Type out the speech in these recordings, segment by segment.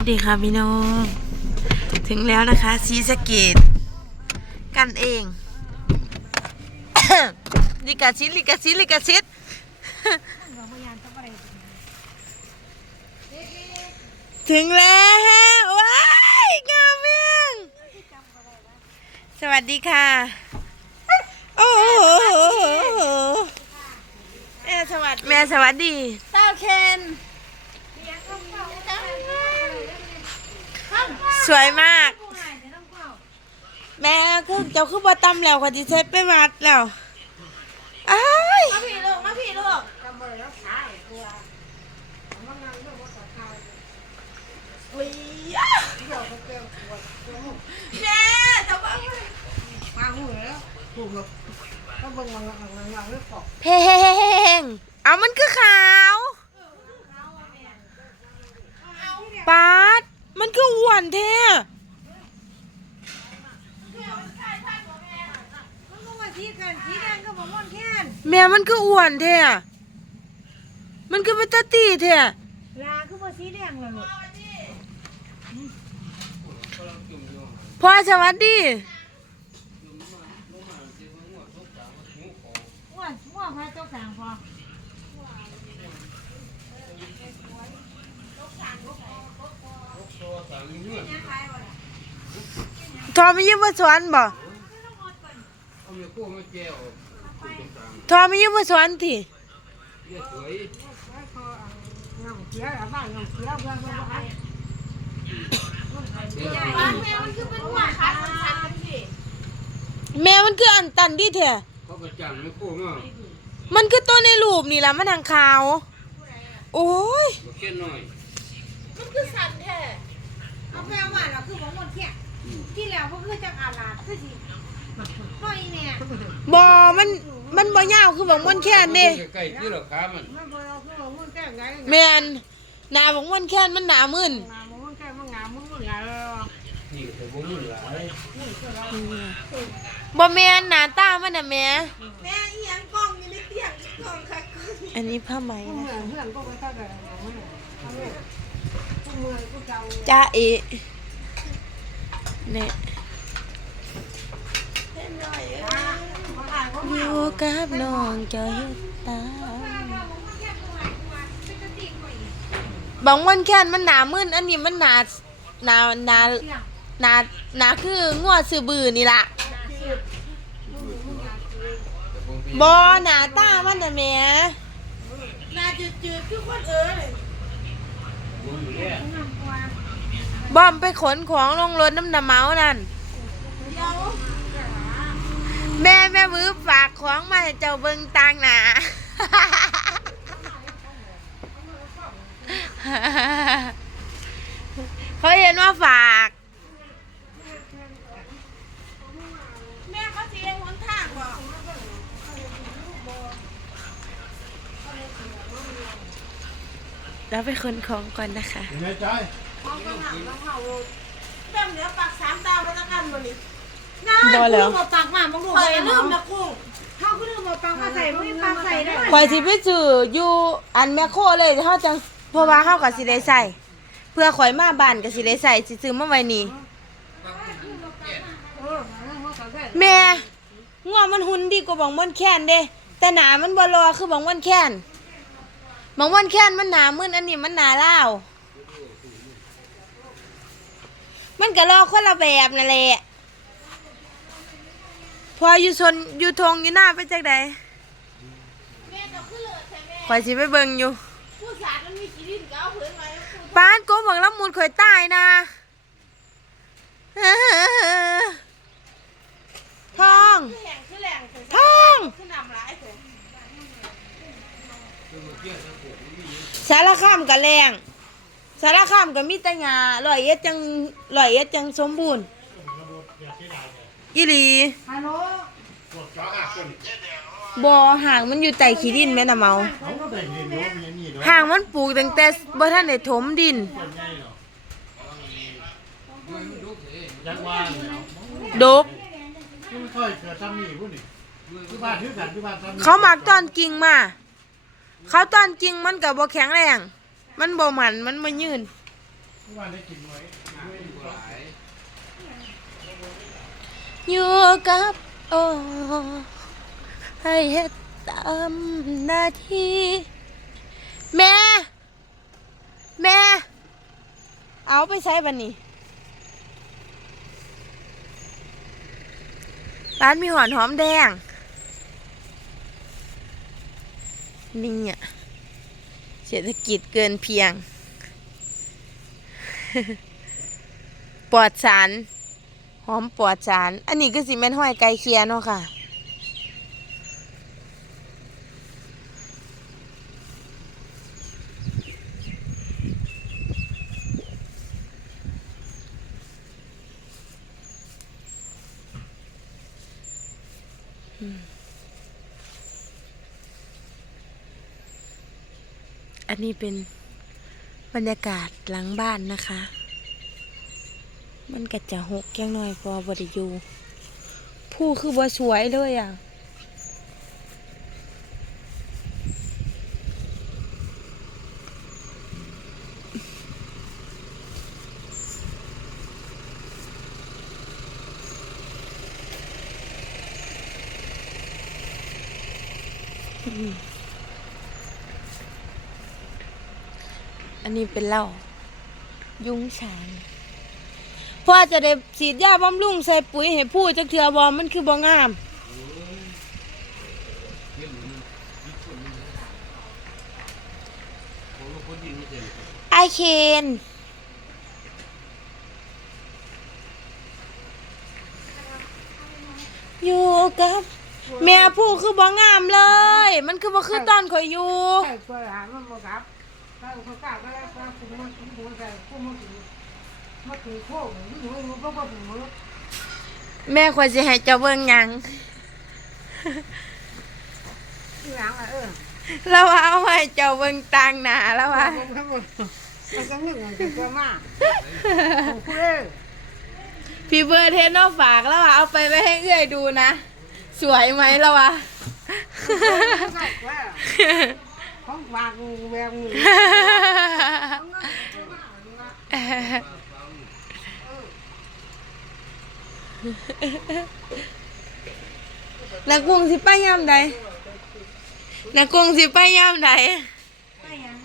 สวัสดีค่ะพี่น้อง ถึงแล้วนะคะซีสะเกต กันเอง ลิกาซิตลิกาซิตลิกาซิตถึงแล้วว้ายงามเมืองสวัสดีค่ะ โอ้โหแม่สวัสดีแม่สวัสดีเต้าเคน สวยมาก แม่คือเจ้าคือบ่ตำแล้วค่ะที่เซ็ตไปวัดแล้วอ้ายมาพี่ลูกมาพี่ลูกอุ๊ยอะแม่จะว่ามาหูแล้วถูกหรอกก็เบิ่งหลังหลังหลังหลังเรื่องของเพลงเอามันคือขาวปาด มันคืออ้วนแท้มันก็มาที่กันที่แดงก็บอกม่อนแค้นแม่มันคืออ้วนแท้มันคือเป็นตาตีแท้ลาคือมาสีแดงเลยลูกพ่อสวัสดีอ้วนอ้วนพระเจ้าสางพอ ทอไม่ยิ้มว่าสอนบ่เอมียกู้มาแก้วตรงกลางทอไม่ยิ้มว่าสอนทีเมเสียบ้านงามเสียเพื่อนเพื่อนบ้านแม่มันคืออันตันดิแท้เขาก็จ้างไม่กู้มามันคือตัวในรูปนี่ล่ะมันทางขาว โอ้ยบ่แค่น้อยมันคือสันแท้ เอาแม่ว่าเราคือบอกม่อนแค้นที่แล้วก็คือจังอาลาดคือสิน้อยเนี่ยบอมันมันบ่ยาวคือบังม่วนแค่นเด้ใกล้ๆที่เราขามันมันบ่เราคือบอกม่อนแค้นไงแม่นหน้าบังม่วนแค่นมันหนามึนงามม่อนแค้นมันงามมึงมันงามเลยนี่ก็บ่มึนหลายบ่แม่นหน้าตามันน่ะแม่แม่อีหยังกล้องอยู่ในเตียงกล้องค่ะอันนี้ผ้าไหมนะเพื่ จ้าเอเนี่ยอยู่กับน้องจอยตาบังม่วนแค่นมันหนามึนอันนี้มันหนาหนาหนาหนาหนาคืองัวซื้อบือนี่ล่ะบอหนาตามันน่ะแม่นาจืดๆคือคนเออเลย บอมไปขนของลงรถน้ำหนาเมานั่น แม่แม่มือฝากของมาให้เจ้าเบิงตังหนาเขาเห็นว่าฝาก แม่เขาสิเองหนทางบอก แล้วไปขนของก่อนนะคะเห็นไหมใจเอาข้างหลังแล้วเขาเต็มเหลือปากสามดาวไว้แล้วกันวันนี้น่าบ่แล้วคุณเอาปากมาบังดูคอยลืมนะกุ้งเขาก็ลืมเอาปากมาใส่ไม่มีปากใส่ได้ข่อยสิไปซื้ออยู่อันแมคโครเลยเฮาจังเพราะว่าเฮาก็สิได้ใส่เพื่อข่อยมาบ้านก็สิได้ใส่สิซื้อมาไว้นี่เออเขาก็ได้แม่งัวมันหุ่นดีกว่าบังม่อนแค้นเด้แต่หนามันบ่รอคือบังม่อนแค้น บังม่อนแค้นมันหนามึนอันนี้มันหนาเล่ามันก็รอคนละแบบนั่นแหละ พออยู่ชนอยู่ทงอยู่หน้าไปจากใดแม่ก็คือใช่แม่ข่อยสิไปเบิ่งอยู่ป้านโกบังละมุนข่อยตายนะทองทอง คือนำร้ายเถอะ สารคามกับแรงสารคามกับมีแต่งาลอยเอ็ดจังลอยเอ็ดจังสมบูรณ์อีหลีฮัลโหลบ่ห่างมันอยู่ใต้ขี้ดินแม่น่ะเมาเขาก็ได้เรียนรู้มีนี่เนาะห่างมันปลูกตั้งแต่บ่ทันได้ถมดินยักษ์ว่านแล้วดกไม่ค่อยเกิดซ้ำนี่พุ่นนี่ที่บ้านที่กันที่บ้านซ้ำนี่เขามักตอนกิ่งมา เขาตอนกิ่งมันก็บ่แข็งแรง มันบ่มันมันบ่ยืนมว่าได้กินไว้อยู่กับโอให้เฮ็ดตามหน้าที่แม่ แม่ เอาไปใช้บันนี้ร้านมีหอนหอมแดง นี่อะเศรษฐกิจเกินเพียง ปลอดสาร หอมปลอดสาร อันนี้ก็สิแม่นห้อยไก่เคียเนาะค่ะ อันนี้เป็นบรรยากาศหลังบ้านนะคะ มันก็จะหกแก้งน้อยพอบไดิยูผู้คือบ่สวยเลยอะอั อันนี้เป็นเหล้ายุ้งฉางพ่อจะได้ฉีดยาบำรุงใส่ปุ๋ยให้ผู้จักเทือบอมมันคือบ่งาม ไอเคนอยู่กับแม่ผู้คือบ่งามเลย มันคือบ่คือตอนข่อยอยู่ ใส่ตัวหามันบ่ครับ ถ้าเขากล้าก็แล้วก็คุณมันคุณบ่ใส่คุณมันคือมันคือโค้งมันอยู่มันบ่บ่บ่แม่ควรสิให้เจ้าเบิ่งหยังที่หลังอะเออแล้วว่าเอาให้เจ้าเบิ่งต่างหน้าแล้วว่ามันก็เงินมันก็มากของคุณเอ้ยพี่เบิร์ดเทนโนฝากแล้วว่าเอาไปไว้ให้เอื้อยดูนะ สวยไหมแล้ววะ ของฝากแววมือนักกุ้งสิไปย่ำใดนักกุ้งสิไปย่ำใดไปยัง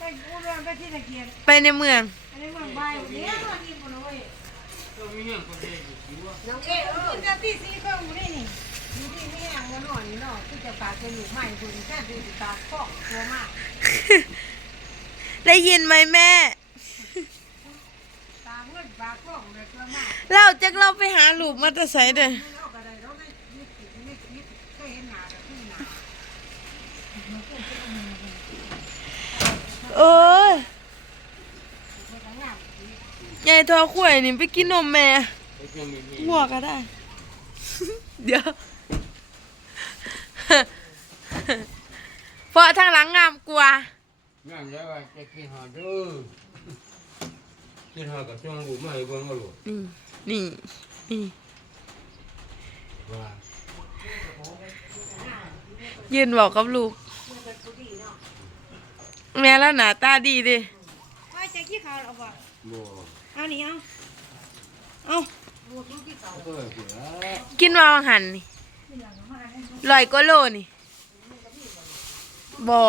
ไปกูเรื่องไปที่ตะเกียบไปในเมืองอันนี้มันใบเนี้ยมันนี่บ่เลยน้องเอ๋เออจะที่ซีเครื่องอยู่นี่นี่อยู่ ที่นี่อ่างหน่อยเนาะที่จะฝากเป็นหนูใหม่คุณแค่ดูตาฟอกตัวมาก ได้ยินไหมแม่ ตาเงินฝากฟอกเลยตัวมากเราจะเราไปหาลูกมาแตะใส่เด้อไม่เอากระไดเราได้ยึดติดไม่ยึดเคยเห็นหน้าแต่ขึ้นหน้าเออไม่ต้องงามยายทอขวยนี่ไปกินนมแม่หัวก็ได้ เดี๋ยว เพราะทางหลังงามกว่างามแล้วว่าจะกินหอดเด้อกินหอดกับช่วงบุ๋มมาให้เบิ่งเอาลูกนี่นี่นี่ว่ายืนบอกกับลูก แม่แล้วหน้าตาดีดิว่าจะขี้เขาเอาบ่บ่เอานี่เอาเอาก็แบบนี้ละกินมาวังหันนี่ลอยก็โลนี่ บอ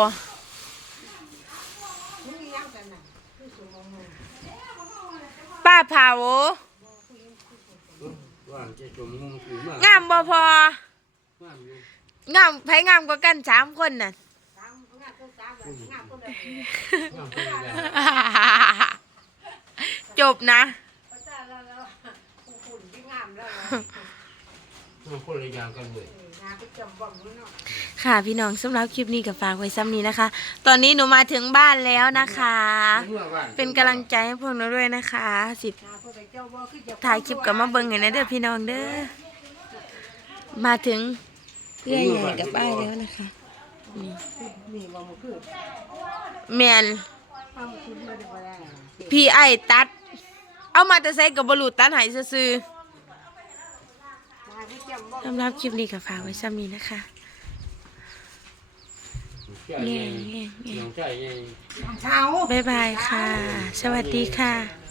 ป้าเผาว่าจะจมงงคือมากงามบ่พองามอยู่งามไผงามกว่ากันสามคนน่ะงามไปแล้วจบนะมันคนละอย่างกันเลย ค่ะพี่น้องสำหรับคลิปนี้กับฝากไว้ซ้ำนี้นะคะ ตอนนี้หนูมาถึงบ้านแล้วนะคะ เป็นกำลังใจให้พวกหนูด้วยนะคะ สิถ่ายคลิปกับมาเบิ้งไงนะเด้อพี่น้องเด้อมาถึงเรื่อยใหญ่กับบ้านแล้วนะคะนี่บ่มันคือแมนเอาคุณไม่ได้บ่ได้พี่ไอตัด เอามาแต่ใส่กับบรูตัดใหายซื่อๆมาที่จำบ่ สำหรับคลิปนี้กับฝากไว้ซ้ำนี้นะคะใช่แง่ไงแง่แง่น้องใช่ไงเช้า บ๊ายบายค่ะ สวัสดีค่ะเ